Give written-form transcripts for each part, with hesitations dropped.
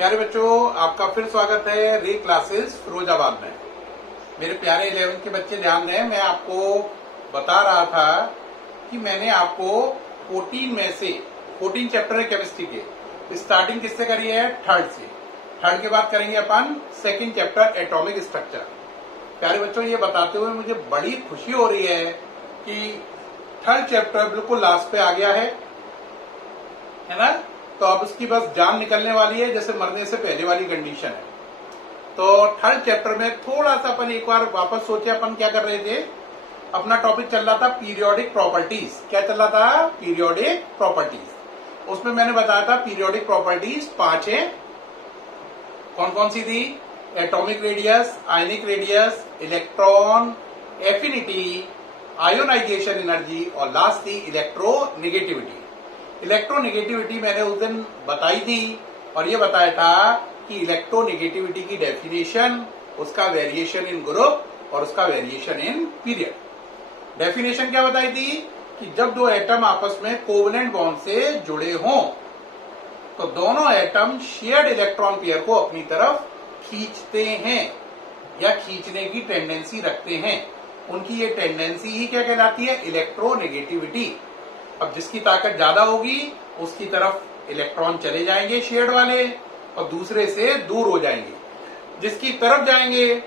प्यारे बच्चों, आपका फिर स्वागत है रे क्लासेस फिरोजाबाद में। मेरे प्यारे 11th के बच्चे ध्यान दें, मैं आपको बता रहा था कि मैंने आपको 14 में से 14 चैप्टर है केमिस्ट्री के। स्टार्टिंग किससे करी है? थर्ड से। थर्ड के बाद करेंगे अपन सेकंड चैप्टर एटॉमिक स्ट्रक्चर। प्यारे बच्चों, ये बताते हुए मुझे बड़ी खुशी हो रही है कि थर्ड चैप्टर बिल्कुल लास्ट पे आ गया है ना। तो अब उसकी बस जान निकलने वाली है, जैसे मरने से पहले वाली कंडीशन है। तो थर्ड चैप्टर में थोड़ा सा अपन एक बार वापस सोचे, अपन क्या कर रहे थे। अपना टॉपिक चल रहा था पीरियोडिक प्रॉपर्टीज। क्या चल रहा था? Periodic properties. उसमें मैंने बताया था पीरियोडिक प्रॉपर्टीज 5 है। कौन कौन सी थी? Atomic radius, ionic radius, electron, affinity, ionization energy और लास्ट थी इलेक्ट्रोनेगेटिविटी। इलेक्ट्रोनेगेटिविटी मैंने उस दिन बताई थी और ये बताया था कि इलेक्ट्रोनेगेटिविटी की डेफिनेशन, उसका वेरिएशन इन ग्रुप और उसका वेरिएशन इन पीरियड। डेफिनेशन क्या बताई थी कि जब दो एटम आपस में कोवलेंट बॉन्ड से जुड़े हों तो दोनों एटम शेयर्ड इलेक्ट्रॉन पेयर को अपनी तरफ खींचते हैं या खींचने की टेंडेंसी रखते हैं। उनकी ये टेंडेंसी ही क्या कहलाती है? इलेक्ट्रोनेगेटिविटी। अब जिसकी ताकत ज्यादा होगी उसकी तरफ इलेक्ट्रॉन चले जाएंगे शेयर्ड वाले और दूसरे से दूर हो जाएंगे। जिसकी तरफ जाएंगे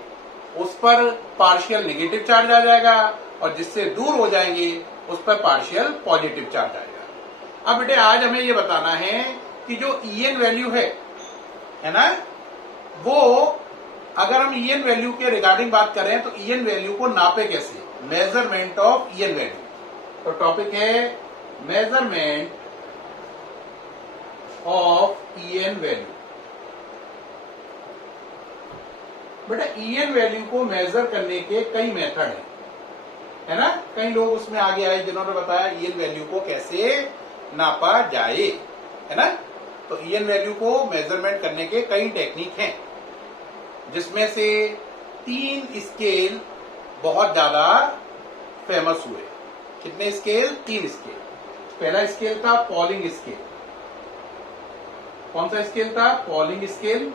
उस पर पार्शियल नेगेटिव चार्ज आ जाएगा और जिससे दूर हो जाएंगे उस पर पार्शियल पॉजिटिव चार्ज आएगा। अब बेटे आज हमें ये बताना है कि जो ईएन वैल्यू है ना, वो अगर हम ईएन वैल्यू के रिगार्डिंग बात करें तो ईएन वैल्यू को नापे कैसे? Measurement of EN value. तो टॉपिक है मेजरमेंट ऑफ ईएन वैल्यू। बेटा ईएन वैल्यू को मेजर करने के कई मेथड है ना। कई लोग उसमें आगे आए जिन्होंने बताया ईएन वैल्यू को कैसे नापा जाए, है ना। तो ईएन वैल्यू को मेजरमेंट करने के कई टेक्निक हैं, जिसमें से 3 स्केल बहुत ज्यादा फेमस हुए। कितने स्केल? 3 स्केल। पहला स्केल था पॉलिंग स्केल। कौन सा स्केल था? Polling scale.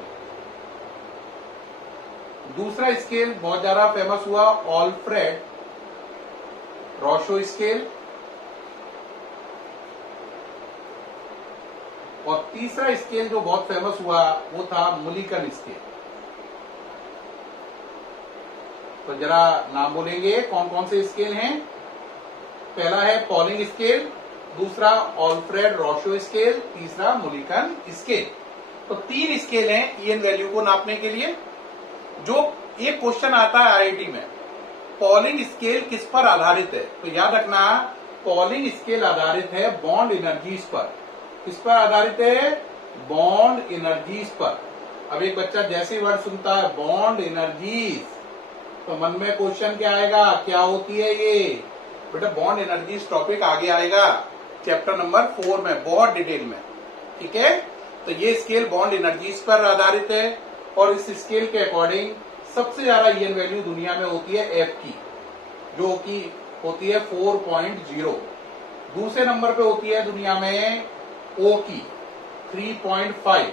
दूसरा स्केल बहुत ज्यादा फेमस हुआ ऑल्फ्रेड रोशो स्केल। और तीसरा स्केल जो बहुत फेमस हुआ वो था मुलिकन स्केल। तो जरा नाम बोलेंगे कौन कौन से स्केल हैं। पहला है पॉलिंग स्केल, दूसरा ऑल्फ्रेड रोशो स्केल, तीसरा मुलिकन स्केल। तो 3 स्केल हैं ईएन वैल्यू को नापने के लिए। जो एक क्वेश्चन आता है आईआईटी में, पॉलिंग स्केल किस पर आधारित है? तो याद रखना, पॉलिंग स्केल आधारित है बॉन्ड एनर्जीज पर। किस पर आधारित है? बॉन्ड एनर्जीज पर। अब एक बच्चा जैसे ही वर्ड सुनता है बॉन्ड एनर्जीज तो मन में क्वेश्चन क्या आएगा? क्या होती है ये? बेटा बॉन्ड एनर्जीज टॉपिक आगे आएगा चैप्टर नंबर 4 में बहुत डिटेल में, ठीक है। तो ये स्केल बॉन्ड एनर्जीज पर आधारित है और इस स्केल के अकॉर्डिंग सबसे ज्यादा ईएन वैल्यू दुनिया में होती है एफ की, जो कि होती है 4.0। दूसरे नंबर पे होती है दुनिया में ओ की 3.5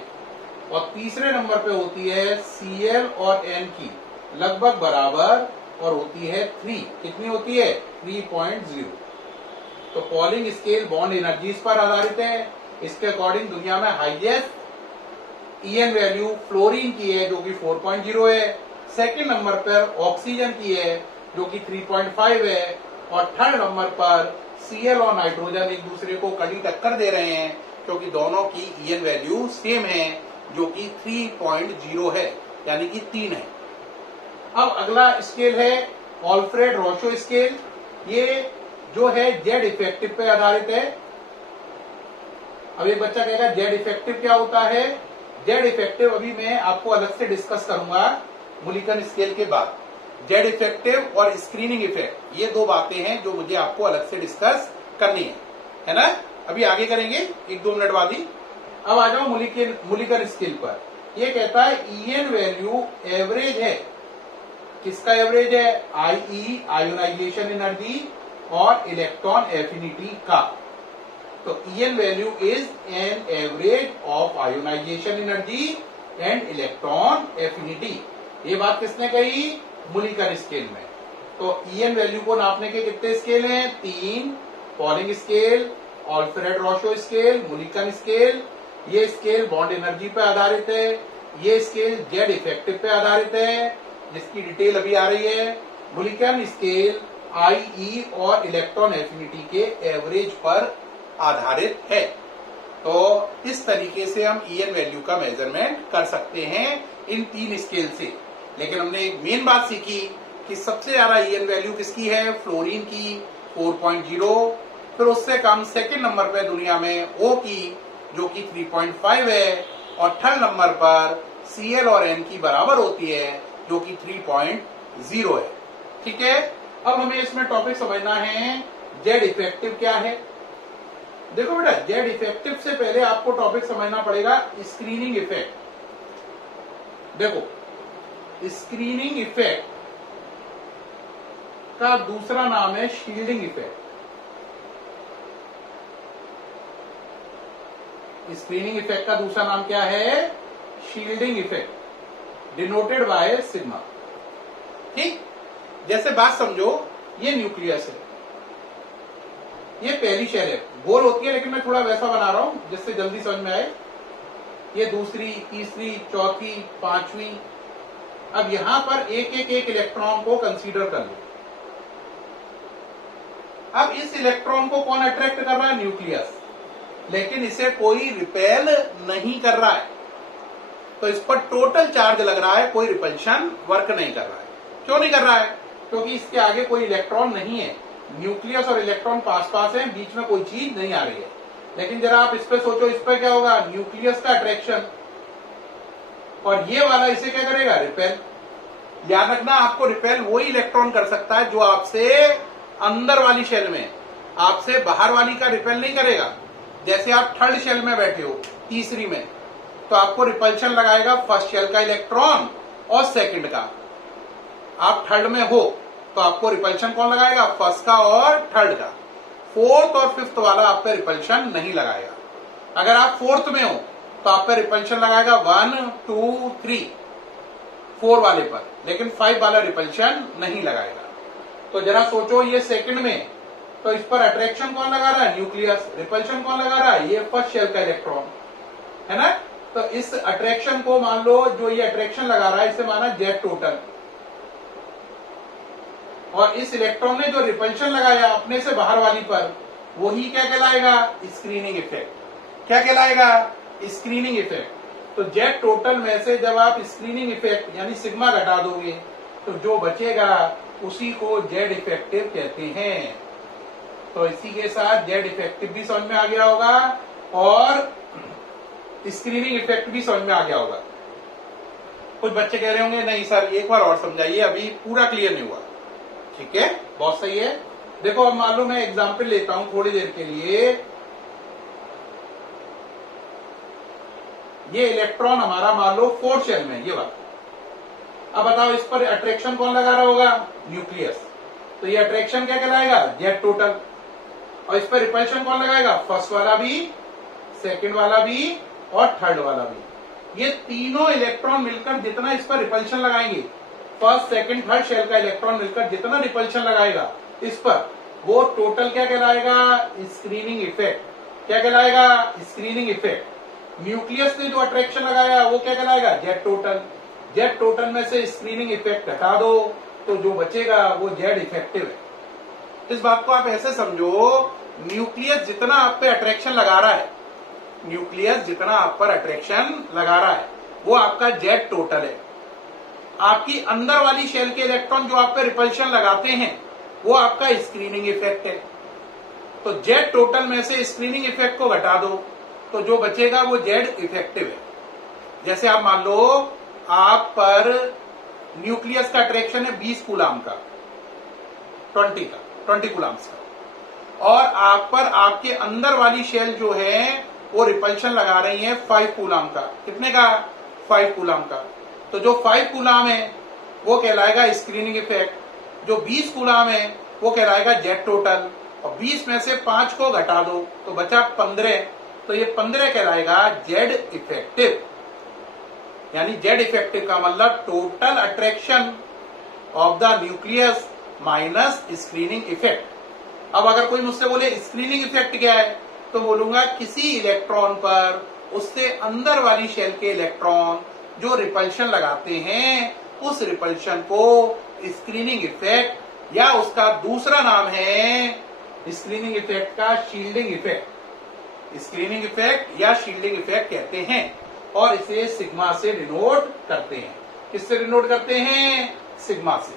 और तीसरे नंबर पे होती है सीएल और एन की लगभग बराबर और होती है 3। कितनी होती है? 3.0। तो पॉलिंग स्केल बॉन्ड एनर्जीज पर आधारित है। इसके अकॉर्डिंग दुनिया में हाईएस्ट ईएन वैल्यू फ्लोरीन की है जो कि 4.0 है। सेकंड नंबर पर ऑक्सीजन की है जो कि 3.5 है और थर्ड नंबर पर सीएल और नाइट्रोजन एक दूसरे को कड़ी टक्कर दे रहे हैं क्योंकि दोनों की ईएन वैल्यू सेम है जो कि 3.0 है, यानी कि 3 है। अब अगला स्केल है ऑल्फ्रेड रोशो स्केल। ये जो है जेड इफेक्टिव पे आधारित है। अब एक बच्चा कहेगा जेड इफेक्टिव क्या होता है? जेड इफेक्टिव अभी मैं आपको अलग से डिस्कस करूंगा मुलिकन स्केल के बाद। जेड इफेक्टिव और स्क्रीनिंग इफेक्ट, ये 2 बातें हैं जो मुझे आपको अलग से डिस्कस करनी है ना। अभी आगे करेंगे 1-2 मिनट बाद ही। अब आ जाओ मुलिकन स्केल पर। ये कहता है ईएन वैल्यू एवरेज है। किसका एवरेज है? आईई आयोनाइजेशन एनर्जी और इलेक्ट्रॉन एफिनिटी का। तो EN value is an average of ionization energy and electron affinity. ये बात किसने कही? मुलिकन स्केल में। तो EN वैल्यू को नापने के कितने स्केल हैं? 3, Pauling scale, Allred Rochow scale, Mulliken scale. ये स्केल बॉन्ड एनर्जी पे आधारित है, ये स्केल जेड इफेक्टिव पे आधारित है, जिसकी डिटेल अभी आ रही है। मुलिकन स्केल IE और इलेक्ट्रॉन एफिनिटी के एवरेज पर आधारित है। तो इस तरीके से हम EN वैल्यू का मेजरमेंट कर सकते हैं इन 3 स्केल से। लेकिन हमने एक मेन बात सीखी कि सबसे ज्यादा EN वैल्यू किसकी है? फ्लोरीन की 4.0, फिर उससे कम सेकंड नंबर पे दुनिया में O की जो कि 3.5 है, और थर्ड नंबर पर Cl और N की बराबर होती है जो कि 3.0 है। ठीक है, अब हमें इसमें टॉपिक समझना है जेड इफेक्टिव क्या है। देखो बेटा, जेड इफेक्टिव से पहले आपको टॉपिक समझना पड़ेगा स्क्रीनिंग इफेक्ट। देखो, स्क्रीनिंग इफेक्ट का दूसरा नाम है शील्डिंग इफेक्ट। स्क्रीनिंग इफेक्ट का दूसरा नाम क्या है? Shielding effect, denoted by sigma. ठीक, जैसे बात समझो, ये न्यूक्लियस है, ये पहली शेल है, गोल होती है लेकिन मैं थोड़ा वैसा बना रहा हूं जिससे जल्दी समझ में आए। ये दूसरी, तीसरी, चौथी, पांचवी। अब यहां पर एक इलेक्ट्रॉन को कंसीडर कर लो। अब इस इलेक्ट्रॉन को कौन अट्रैक्ट कर रहा है? न्यूक्लियस। लेकिन इसे कोई रिपेल नहीं कर रहा है, तो इस पर टोटल चार्ज लग रहा है, कोई रिपल्शन वर्क नहीं कर रहा है। क्यों नहीं कर रहा है? क्योंकि इसके आगे कोई इलेक्ट्रॉन नहीं है, न्यूक्लियस और इलेक्ट्रॉन पास पास है, बीच में कोई चीज नहीं आ रही है। लेकिन जरा आप इस पे सोचो, इस पे क्या होगा? न्यूक्लियस का अट्रैक्शन, और ये वाला इसे क्या करेगा? रिपेल। याद रखना, आपको रिपेल वही इलेक्ट्रॉन कर सकता है जो आपसे अंदर वाली शेल में, आपसे बाहर वाली का रिपेल नहीं करेगा। जैसे आप थर्ड शेल में बैठे हो, तीसरी में, तो आपको रिपल्शन लगाएगा फर्स्ट शेल का इलेक्ट्रॉन और सेकंड का। आप थर्ड में हो तो आपको रिपल्शन कौन लगाएगा? फर्स्ट का और थर्ड का। फोर्थ और फिफ्थ वाला आप पे रिपल्शन नहीं लगाएगा। अगर आप फोर्थ में हो तो आप पे रिपल्शन लगाएगा 1, 2, 3, 4 वाले पर, लेकिन 5 वाला रिपल्शन नहीं लगाएगा। तो जरा सोचो, ये सेकंड में, तो इस पर अट्रैक्शन कौन लगा रहा है? न्यूक्लियस। रिपल्शन कौन लगा रहा है? ये फर्स्ट शेल का इलेक्ट्रॉन है ना। तो इस अट्रैक्शन को मान लो, जो ये अट्रैक्शन लगा रहा है, इसे माना जेड टोटल। और इस इलेक्ट्रॉन ने जो रिपल्शन लगाया अपने से बाहर वाली पर, वही क्या कहलाएगा? Screening effect. क्या कहलाएगा? Screening effect. तो जेड टोटल में से जब आप स्क्रीनिंग इफेक्ट यानी सिग्मा घटा दोगे, तो जो बचेगा उसी को जेड इफेक्टिव कहते हैं। तो इसी के साथ जेड इफेक्टिव भी समझ में आ गया होगा और स्क्रीनिंग इफेक्ट भी समझ में आ गया होगा। कुछ बच्चे कह रहे होंगे नहीं सर एक बार और समझाइए, अभी पूरा क्लियर नहीं हुआ। ठीक है, बहुत सही है। देखो, अब मान लो मैं एग्जाम्पल लेता हूं थोड़ी देर के लिए। ये इलेक्ट्रॉन हमारा मान लो फोर्थ शेल में, ये वाला। अब बताओ, इस पर अट्रैक्शन कौन लगा रहा होगा? न्यूक्लियस। तो ये अट्रैक्शन क्या कहलाएगा? Z total. और इस पर रिपल्शन कौन लगाएगा? फर्स्ट वाला भी, सेकंड वाला भी और थर्ड वाला भी। ये तीनों इलेक्ट्रॉन मिलकर जितना इस पर रिपल्शन लगाएंगे, फर्स्ट, सेकंड, थर्ड शेल का इलेक्ट्रॉन मिलकर जितना रिपल्शन लगाएगा इस पर, वो टोटल क्या कहलाएगा? Screening effect. क्या कहलाएगा? Screening effect. न्यूक्लियस ने जो अट्रैक्शन लगाया वो क्या कहलाएगा? Z total. जेड टोटल में से स्क्रीनिंग इफेक्ट हटा दो तो जो बचेगा वो जेड इफेक्टिव है। इस बात को आप ऐसे समझो, न्यूक्लियस जितना आप पे अट्रैक्शन लगा रहा है, न्यूक्लियस जितना आप पर अट्रैक्शन लगा रहा है, वो आपका जेड टोटल है। आपकी अंदर वाली शेल के इलेक्ट्रॉन जो आप पे रिपल्शन लगाते हैं, वो आपका स्क्रीनिंग इफेक्ट है। तो जेड टोटल में से स्क्रीनिंग इफेक्ट को घटा दो तो जो बचेगा वो जेड इफेक्टिव है। जैसे आप मान लो, आप पर न्यूक्लियस का अट्रैक्शन है 20 कूलाम का, 20 कूलाम्स का, और आप पर आपके अंदर वाली शेल जो है वो रिपल्शन लगा रही है 5 कूलाम का। कितने का? 5 कूलाम का। तो जो 5 कूलाम है वो कहलाएगा स्क्रीनिंग इफेक्ट, जो 20 कूलाम है वो कहलाएगा जेड टोटल, और 20 में से 5 को घटा दो तो बचा 15, तो ये 15 कहलाएगा जेड इफेक्टिव। यानी जेड इफेक्टिव का मतलब total attraction of the nucleus minus screening effect. अब अगर कोई मुझसे बोले स्क्रीनिंग इफेक्ट क्या है, तो बोलूंगा किसी इलेक्ट्रॉन पर उससे अंदर वाली शेल के इलेक्ट्रॉन जो रिपल्शन लगाते हैं, उस रिपल्शन को स्क्रीनिंग इफेक्ट या उसका दूसरा नाम है स्क्रीनिंग इफेक्ट का शील्डिंग इफेक्ट, स्क्रीनिंग इफेक्ट या शील्डिंग इफेक्ट कहते हैं और इसे सिग्मा से डिनोट करते हैं। किससे डिनोट करते हैं? सिग्मा से।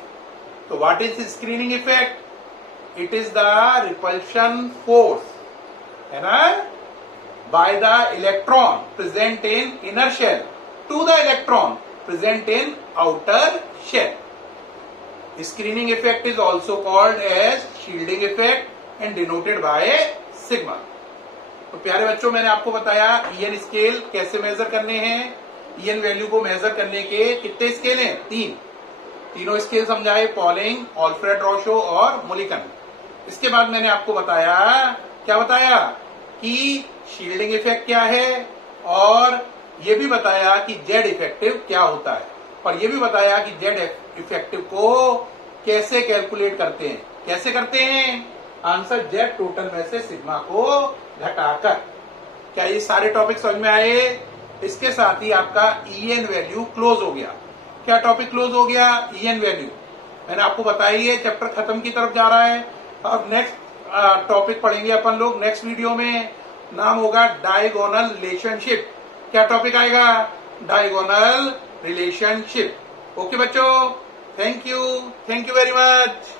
तो what is screening effect? It is the repulsion force, है ना, by the electron present in inner shell to the electron present in outer shell. Screening effect is also called as shielding effect and denoted by sigma. तो प्यारे बच्चों, मैंने आपको बताया ईएन scale कैसे major करने हैं। ईएन वैल्यू को मेजर करने के कितने स्केल हैं? तीनों स्केल समझाए, पॉलिंग, ऑल्फ्रेड रोशो और मुलिकन। इसके बाद मैंने आपको बताया, क्या बताया कि शील्डिंग इफेक्ट क्या है, और ये भी बताया कि जेड इफेक्टिव क्या होता है, और ये भी बताया कि जेड इफेक्टिव को कैसे कैलकुलेट करते हैं। कैसे करते हैं? आंसर जेड टोटल में से सिग्मा को घटाकर। क्या ये सारे टॉपिक समझ में आए? इसके साथ ही आपका ईएन वैल्यू क्लोज हो गया। क्या टॉपिक क्लोज हो गया? EN value. मैंने आपको बताई है, चैप्टर खत्म की तरफ जा रहा है। अब नेक्स्ट टॉपिक पढ़ेंगे अपन लोग नेक्स्ट वीडियो में, नाम होगा डायगोनल रिलेशनशिप। क्या टॉपिक आएगा? Diagonal relationship. ओके बच्चों, थैंक यू वेरी मच।